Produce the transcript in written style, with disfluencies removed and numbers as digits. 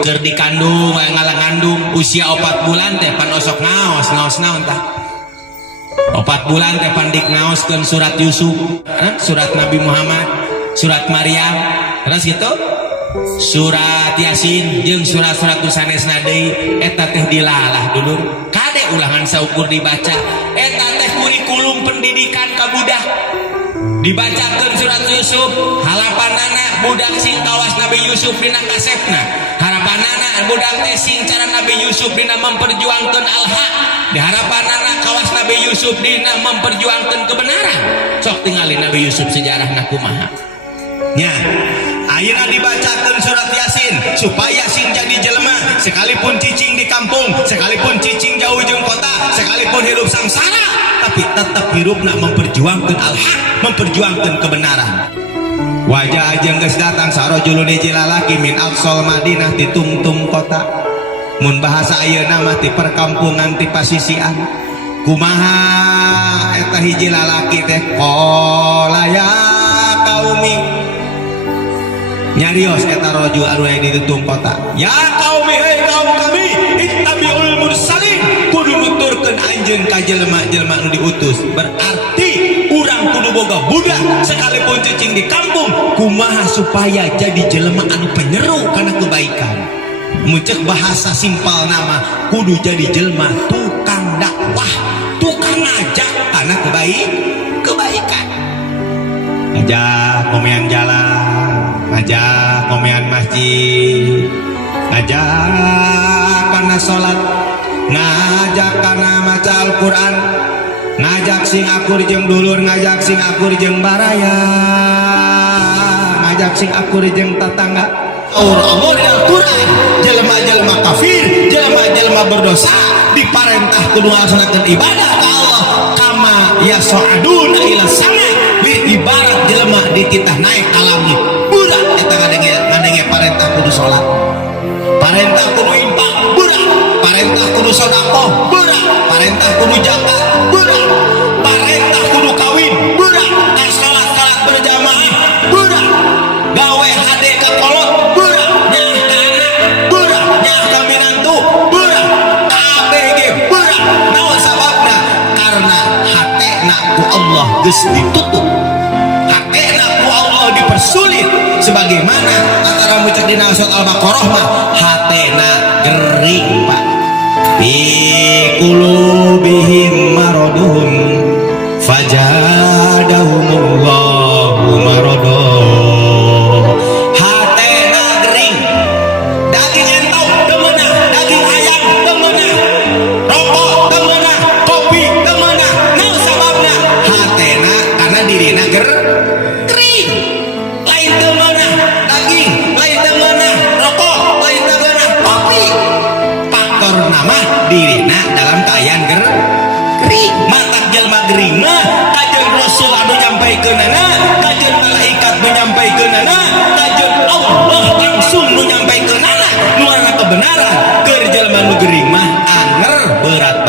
keur dikandung ngalang-ngandung usia 4 bulan teh pan osok ngaos naon tah 4 bulan teh pan dik ngaoskeun surat Yusuf, surat Nabi Muhammad, surat Maryam, terus gitu surat Yasin jeung surat-surat sanesna deui eta teh dilalah dulur kade ulangan saukur dibaca eta teh kurikulum pendidikan ka budak dibacakeun surat Yusuf harapanana budak sing kawas Nabi Yusuf dina kasepna harapanana budak teh sing cara Nabi Yusuf dina memperjuangkeun al-haq diharapanana kawas Nabi Yusuf dina memperjuangkeun kebenaran sok tingali Nabi Yusuf sejarahna kumaha nya ayeuna dibacakeun surat Yasin supaya sing jadi jelema sekalipun cicing di kampung sekalipun cicing jauh jeung kota sekalipun hidup sangsara tapi tetap hirupna memperjuangkeun al-haq memperjuangkeun kebenaran wajah ajeng geus datang sarojulun hiji lalaki min aqsal Madinah ti tungtung kota mun bahasa ayeuna mah ti perkampungan ti pasisian kumaha eta hiji lalaki teh qala ya qaumi nyarios eta rajul anu aya di teutung kota ya qaumi hei kaum kami ittabiul mursalin kudu nuturkeun anjeun ka jelema-jelema anu diutus berarti urang kudu boga budak sekalipun cicing di kampung kumaha supaya jadi jelema anu penyeru kana kebaikan mucek bahasa simpel nama kudu jadi jelema tukang dakwah tukang ngajak kana kebaikan ngajak komean jalan ngajak komean masjid ngajak kana salat ngajak kana maca Al-Quran ngajak sing akur jeung dulur ngajak sing akur jeung baraya ngajak sing akur jeung tatangga Allah di Al-Quran jelema-jelema kafir jelema-jelema berdosa diparentah kudu ngalaksanakeun ibadah ka Allah kama yas'aduna ila sama ibarat jelema dititah naik ka langit budak eta ngadenge parentah kudu salat parentah kudu infak budak parentah kudu sedekah budak parentah kudu zakat budak parentah kudu kawin budak salat berjamaah budak gawe hade ka kolot budak nyah ka anak budak nyah ka minantu budak ABG budak naon sababna karena hatena ku Allah geus ditutup hatena ku Allah dipersulit sebagaimana antara mucak dina surat Al-Baqarah mah hatena gering Pak fi qulubihim maradun fajadahumullahu maradun hatena gering daging entau demeunah daging ayam demeunah rokok demeunah kopi demeunah naon sababna hatena karena dirina gering lain demeunah daging lain demeunah rokok lain demeunah kopi faktor nama dirina dalam kaayaan gering matak jalma gering mah kajeun Rasul anu nyampaikeunana kajeun malaikat menyampaikeunana kajeun Allah langsung nu nyampaikeunana nu kebenaran keur jalma nu gering mah anger berat